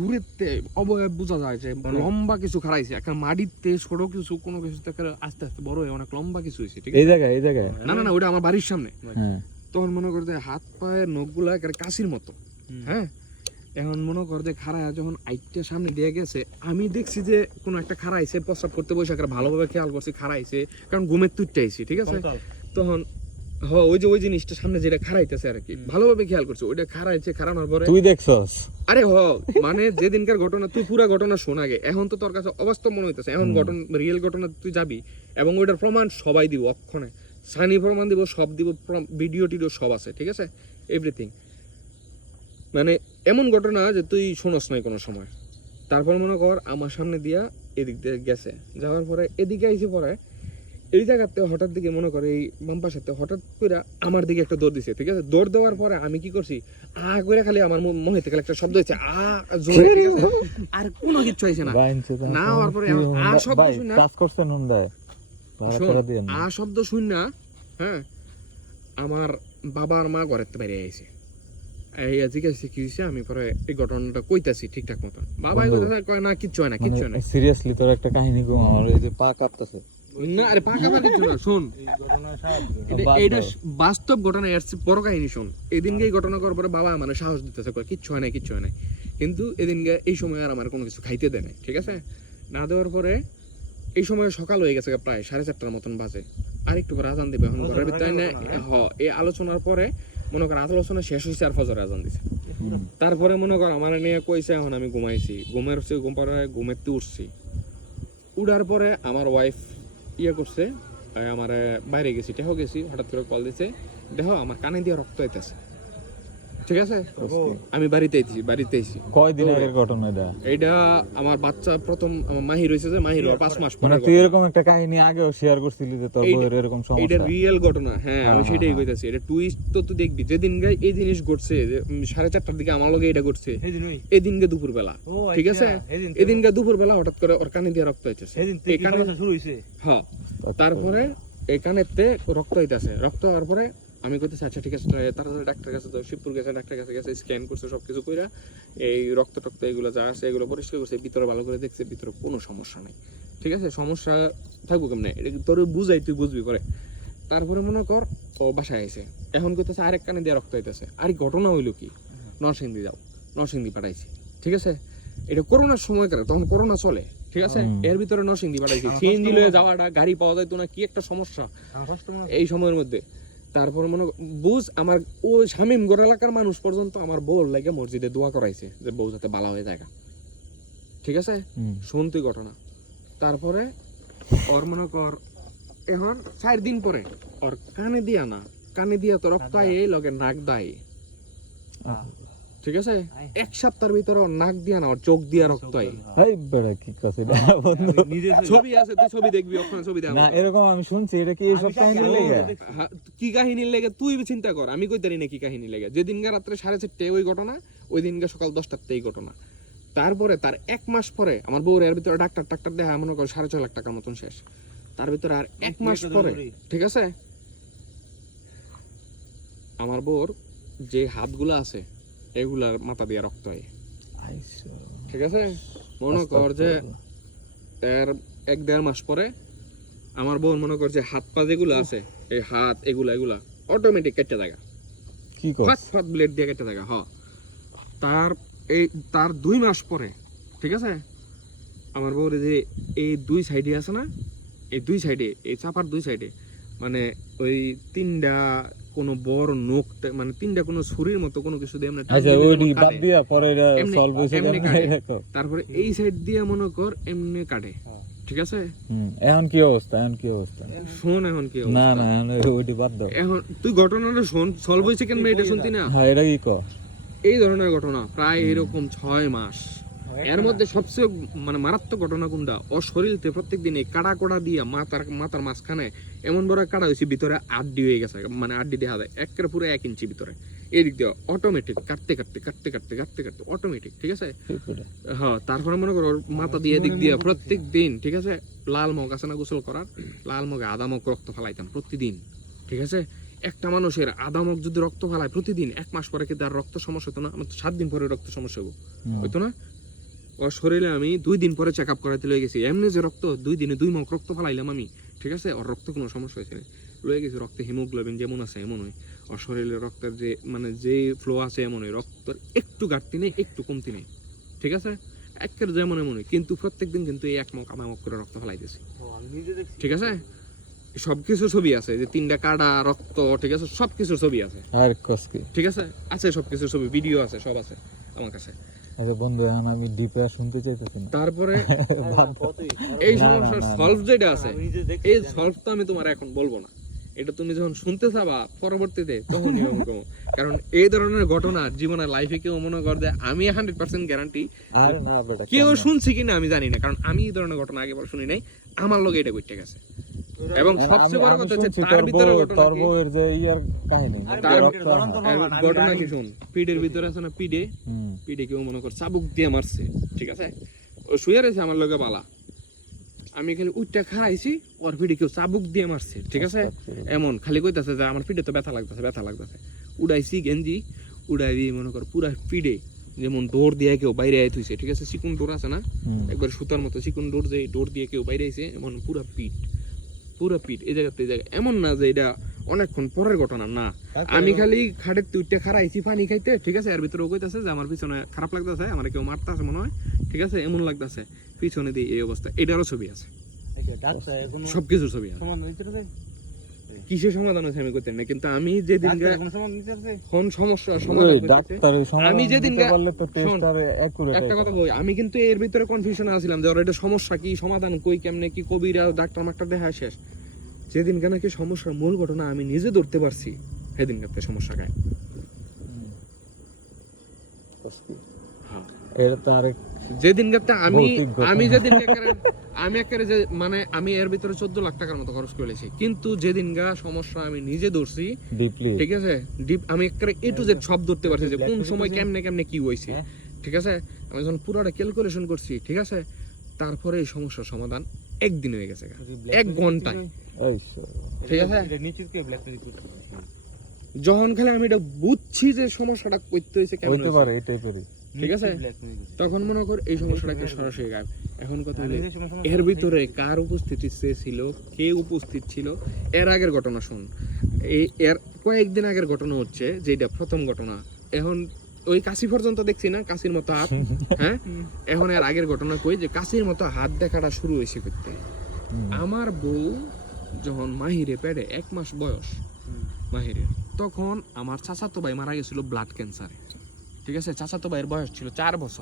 দূরেতে অবয়ব বোঝা যায় যে লম্বা কিছু খারাইছে, একটা মাটিতে ছোট কিছু কোনো কিছু আস্তে আস্তে বড় হয়ে অনেক লম্বা কিছু হয়েছে। ঠিক আছে, এই জায়গায় না ওটা আমার বাড়ির সামনে। হ্যাঁ, তখন মনে কর যে হাত পায়ের নখগুলা একটা কাশির মতো। হ্যাঁ, এখন মনে কর যে খাড়ায় যখন আইটটা সামনে দিয়ে গেছে, আমি দেখছি যে কোনো একটা খাড়াইছে, প্রস্রাব করতে বসে ভালোভাবে খেয়াল করছি খাড়াইছে, কারণ ঘুমের তুইটা আইছি। ঠিক আছে, তখন ওই জিনিসটা সামনে যেটা খাড়াইতেছে আর কি, ভালোভাবে খেয়াল করছো, ওইটা খাড়াইছে। খাড়ানোর পরে তুই দেখছস? আরে মানে যেদিনকার ঘটনা, তুই পুরা ঘটনা শোন আগে। এখন তো তোর কাছে অবাস্তব মনে হইতেছে, এখন ঘটনা রিয়েল ঘটনা তুই যাবি এবং ওইটার প্রমাণ সবাই দিব, অক্ষণে সানি প্রমাণ দিব, সব দিব, ভিডিও টিডিও সব আছে। ঠিক আছে, এভরিথিং। মানে এমন ঘটনা যে তুই শোনস নাই কোনো সময়। তারপর মনে কর আমার সামনে দিয়া এদিক দিয়ে গেছে, যাওয়ার পরে এদিকে আইসে পরে এই জায়গাতে হঠাৎ দিকে মনে করে এই বাম্পার সাথে হঠাৎ করে আমার দিকে একটা দৌড় দিছে। ঠিক আছে, দৌড় দেওয়ার পরে আমি কি করছি, করে খালি আমার মনে থেকে একটা শব্দ হয়েছে, জোরে। ঠিক আছে, আর কোনো কিছু হয়েছে না হওয়ার পরে শব্দ শুন না, কাজ করছেন হুন্ডায় শব্দ শুন না। হ্যাঁ, আমার বাবার মা ঘরের বাইরে আইছে, এই জিজ্ঞাসা কি হয়েছে, আমি পরে এই ঘটনাটা কইতাছি ঠিকঠাক মতন। বাবা কয় না কিচ্ছু হয় না, কিচ্ছু হয় না। সিরিয়াসলি তোর একটা কাহিনী কম, আমার এই যে পা কাঁপতেছে। না আরে পা কাঁপা কিছু না, শোন এইটা বাস্তব ঘটনা, এর বড় কাহিনী শোন। এদিনকে এই ঘটনা করার পরে বাবা মানে সাহস দিতেছে, কিচ্ছু হয় না, কিচ্ছু হয় না। কিন্তু এদিনকে এই সময় আর আমার কোনো কিছু খাইতে দেয় নাই। ঠিক আছে, না দেওয়ার পরে এই সময় সকাল হয়ে গেছে, প্রায় 4:30 মতন বাজে। আর একটু করে আজান দিবে এখন ঘরের ভিতরে না। এই আলোচনার পরে মনে কর আলোচনা শেষ হয়েছে আর ফজর আজান দিছে। তারপরে মনে কর আমার নিয়ে কইছে, এখন আমি ঘুমাইছি, ঘুমেতে উঠছি। উঠার পরে আমার ওয়াইফ করছে, আমার বাইরে গেছি, টেহো গেছি, হঠাৎ করে কল দিছে, দেখো আমার কানে দিয়ে রক্ত আইতাছে। ঠিক আছে, আমি বাড়িতে আইছি। কয়দিন আগের ঘটনা এটা? আমার বাচ্চা প্রথম আমার মাহি রইছে, যে মাহির 5 মাস পরে। তুই এরকম একটা কাহিনী আগেও শেয়ার করছিলি যে তোর বউয়ের এরকম সমস্যা। এটা রিয়েল ঘটনা। হ্যাঁ, আমি সেটাই কইতাছি। এটা টুইস্ট তো তুই দেখবি, যেদিন গায় এই জিনিস ঘটছে, যে 4:30টার দিকে আমার লগে এটা ঘটছে, এদিনকে দুপুর বেলা। ঠিক আছে, এদিনকে দুপুর বেলা হঠাৎ করে ওর কানে দিয়ে রক্ত হইতেছে। এই কানে শুরু হইছে। হ্যাঁ, তারপরে এই কানেতে রক্ত হইতাছে। রক্ত হওয়ার পরে আমি কইতেছি আচ্ছা ঠিক আছে, তাড়াতাড়ি ডাক্তার কাছে যাও। শিবপুর গেছে, ডাক্তার কাছে গেছে, স্ক্যান করছে, সবকিছু কইরা এই রক্ত এগুলো যা আছে এগুলো পরিষ্কার করছে, ভিতরে ভালো করে দেখছে, ভিতরে কোনো সমস্যা নাই। ঠিক আছে, সমস্যা থাকবো কেমনে, এটা তোর বুঝাই, তুই বুঝবি পরে। তারপরে মনে কর ও বাসায় আইছে, এখন কইতেছে আরেক কানে দিয়ে রক্ত হইতেছে। আর ঘটনা হইলো কি, নরসিংদী যাও, নরসিংদী পাঠাইছি। ঠিক আছে, এটা করোনার সময় করে, তখন করোনা চলে। ঠিক আছে, এর ভিতরে নরসিংদী পাঠাইছি। সিএনজি লয়ে যাওয়াটা, গাড়ি পাওয়া যাইতো না, কি একটা সমস্যা এই সময়ের মধ্যে। তারপর মনে বুঝ, আমার ওই শামীমগড় এলাকার মানুষ পর্যন্ত আমার বউর লাগে মসজিদে দোয়া করাইছে যে বউ যাতে ভালো হয়ে যায়। ঠিক আছে, শুন তুই ঘটনা। তারপরে ওর মনে কর এখন 4 দিন পরে ওর কানে দিয়া তো রক্ত আয়, লগে নাক দায়। ঠিক আছে, 1 সপ্তাহের ভিতরে ওর নাক দিয়া না, ওর চোখ দিয়া রক্ত আয়। এই বেড়া কি কইছিস বন্ধু? ছবি আছে, তুই ছবি দেখবি, ওখানে ছবি দেখ। না এরকম আমি শুনছি, এটা কি এই সব কাহিনী লাগে? কি কাহিনীর লেগে তুই চিন্তা কর, আমি কইতারি না কি কাহিনী লেগে। যেদিনকে রাত্রে 4:30 ওই ঘটনা, ওই দিনকে সকাল 10টাতে এই ঘটনা। তারপরে তার 1 মাস পরে আমার বউর এর ভিতরে ডাক্তার দেখা মনে কর 6.5 লাখ টাকার মতন শেষ। তার ভিতরে আর 1 মাস পরে, ঠিক আছে, আমার বউর যে হাতগুলো আছে এগুলার মাথা দিয়ে রক্ত হয়। ঠিক আছে, মনে কর যে এর 1-1.5 মাস পরে আমার বোন মনে কর যে হাত পা যেগুলো আছে, এই হাত এগুলা অটোমেটিক কেটে দেখা, কি কর ফাট ব্লেড দিয়ে কেটে দেখা। তার 2 মাস পরে, ঠিক আছে, আমার বউরে যে এই 2 সাইডে আছে না, এই 2 সাইডে, এই চাপার 2 সাইডে মানে ওই 3টা কোনো বড় নখ, মানে 3টা কোনো ছুরির মতো কোনো কিছু দিয়ে আমরা বাদ দিয়া পরে এটা সলভ হইছে। তারপরে এই সাইড দিয়ে মনে কর এমনি কাটে। ঠিক আছে, এখন কি অবস্থা? শোন এখন কি অবস্থা। না এখন ওইটি বাদ দাও, এখন তুই ঘটনাটা শোন, সলভ হইছে কেন এটা শুনতি না? হ্যাঁ, এটা কি কর? এই ধরনের ঘটনা প্রায় এরকম 6 মাস। এর মধ্যে সবচেয়ে মানে মারাত্মক ঘটনা কোনটা, ও শরীরতে প্রত্যেকদিন এই কাটা দিয়ে মাথার মাঝখানে এমন বড় কাটা হয়েছে, ভিতরে আড্ডি হয়ে গেছে, মানে আড্ডি দেখা যায় একের পুরো 1 ইঞ্চি ভিতরে। এদিক দিয়ে অটোমেটিক কাটতে অটোমেটিক। ঠিক আছে, হ্যাঁ। তারপরে মনে করো মাথা দিয়ে এদিক দিয়ে প্রত্যেক দিন, ঠিক আছে, লাল মগ আছে না গোসল করার, লাল মগে আধা মগ রক্ত ফেলাইতাম প্রতিদিন। ঠিক আছে, একটা মানুষের আধা মগ যদি রক্ত ফেলায় প্রতিদিন, 1 মাস পরে কি তার রক্ত সমস্যা হতো না? আমার তো 7 দিন পরে রক্ত সমস্যা হইতো না? ওর শরীরে আমি 2 দিন পরে চেক আপ করাতে লয়ে গেছি, এমনি যে রক্ত 2 দিনে 2 মগ রক্ত ফেলাইলাম আমি, ঠিক আছে, ওর রক্ত কোনো সমস্যা হয়েছে না, লয়ে গেছি রক্তে হিমোগ্লোবিন যেমন আছে এমন হয়, ওর শরীরে রক্তের যে মানে যে ফ্লো আছে এমন হয়, রক্তের একটু ঘাটতি নেই একটু কমতি নেই, ঠিক আছে, একের যেমন এমন হয়, কিন্তু প্রত্যেকদিন কিন্তু এই 1 মগ আধা মগ করে রক্ত ফেলাইতেছি, ঠিক আছে, সবকিছু ছবি আছে, যে 3টা কাটা রক্ত, ঠিক আছে, সবকিছু ছবি আছে, আর কসকি ঠিক আছে, আছে সবকিছু ছবি ভিডিও আছে সব আছে আমার কাছে। আচ্ছা বন্ধু, এখন আমি ডিপে শুনতে চাইতেছি না। তারপরে এই সমস্যার সলভ যেটা আছে, এই সলভ তো আমি তোমার এখন বলবো না, এটা তুমি যখন শুনতে চাবা পরবর্তীতে তখনই আমি কমো, কারণ এই ধরনের ঘটনা জীবনে লাইফে কেউ মনে কর যে আমি 100% গ্যারান্টি আর না বেটা, কেউ শুনছি কিনা আমি জানি না, কারণ আমি এই ধরনের ঘটনা আগে শুনি নাই, আমার লগে এটা ঘটে গেছে, এবং সবচেয়ে বড় কথা হচ্ছে তার ভিতরে তোর বউয়ের যে ইয়ার কাহিনী, ঘটনা কি শুন, পিডের ভিতরে আছে না পিডে, পিডে কেউ মনে কর চাবুক দিয়ে মারছে, ঠিক আছে, ও শুয়ে রয়েছে আমার লগে বালা, আমি খালি উইটটা খাইছি, ওর পিডে কেউ চাবুক দিয়ে মারছে, ঠিক আছে, এমন খালি কইতাছে যে আমার পিডে তো ব্যথা লাগতেছে, উড়াইছি গেঞ্জি, উড়াই দিয়ে মনে কর পুরা পিডে যেমন ডোর দিয়ে কেউ বাইরে আইতে হইছে, ঠিক আছে, চিকুন ডোর আছে না একবার সুতার মতো চিকুন ডোর, যে ডোর দিয়ে কেউ বাইরে আইছে, এমন পুরা পিঠ এই জায়গাতে, এই জায়গা এমন না যে এটা অনেকক্ষণ পরের ঘটনা না, আমি খালি খাটের তুইটা খারাইছি পানি খাইতে, ঠিক আছে, এর ভিতরে কইতাছে যে আমার পিছনে খারাপ লাগতেছে, আমার কেউ মারতেছে মনে হয়, ঠিক আছে, এমন লাগতেছে পিছনে দিয়ে এই অবস্থা, এটারও ছবি আছে, সবকিছুর ছবি আছে, কিসের সমাধান আছে আমি করতে না, কিন্তু আমি যেদিন কোন সমস্যা সমাধান আমি যেদিন একটা কথা কই, আমি কিন্তু এর ভিতরে কনফিউশনে আছিলাম যে ওর এটা সমস্যা কি, সমাধান কই কেমনে কি, কবিরা ডাক্তার মাক্তার দেখা শেষ, যেদিন কেন কি সমস্যার মূল ঘটনা আমি নিজে ধরতে পারছি, সেদিন কাতে সমস্যা গায়। এর তো আরেক যেদিন কাতে আমি যেদিন আমি একেবারে যে মানে আমি এর ভিতরে 14 লাখ টাকার মতো খরচ করেছি, কিন্তু যেদিন গা সমস্যা আমি নিজে ধরছি ডিপলি, ঠিক আছে, ডিপ আমি একেবারে এ টু জেড সব ধরতে পারছি যে কোন সময় কেমনে কি হইছে, ঠিক আছে, আমি যখন পুরোটা ক্যালকুলেশন করছি, ঠিক আছে, তারপরে এই সমস্যার সমাধান একদিন হয়ে গেছে, 1 ঘন্টায়, ঠিক আছে, যখন খালি আমি এটা বুঝছি যে সমস্যাটা করতে হইছে কেমন হইতে পারে এই টাইপেরই, ঠিক আছে, তখন মনে কর এই সমস্যাটাকে সরাসরি গায়েব। এখন কথা হলো এর ভিতরে কার উপস্থিতি ছিল, কে উপস্থিত ছিল, এর আগের ঘটনা শুন, এর কয়েকদিন আগের ঘটনা হচ্ছে যেটা প্রথম ঘটনা, এখন ওই কাশি পর্যন্ত দেখছি না, কাশির মতো হাত, হ্যাঁ, এখন এর আগের ঘটনা কই যে কাশির মতো হাত দেখাটা শুরু হয়েছে করতে, আমার বউ যখন মাহিরে পেটে 1 মাস বয়স মাহিরের, তখন আমার চাচাতো ভাই মারা গেছিল ব্লাড ক্যান্সারে, ঠিক আছে, চাচাতো ভাইয়ের বয়স ছিল 4 বছর।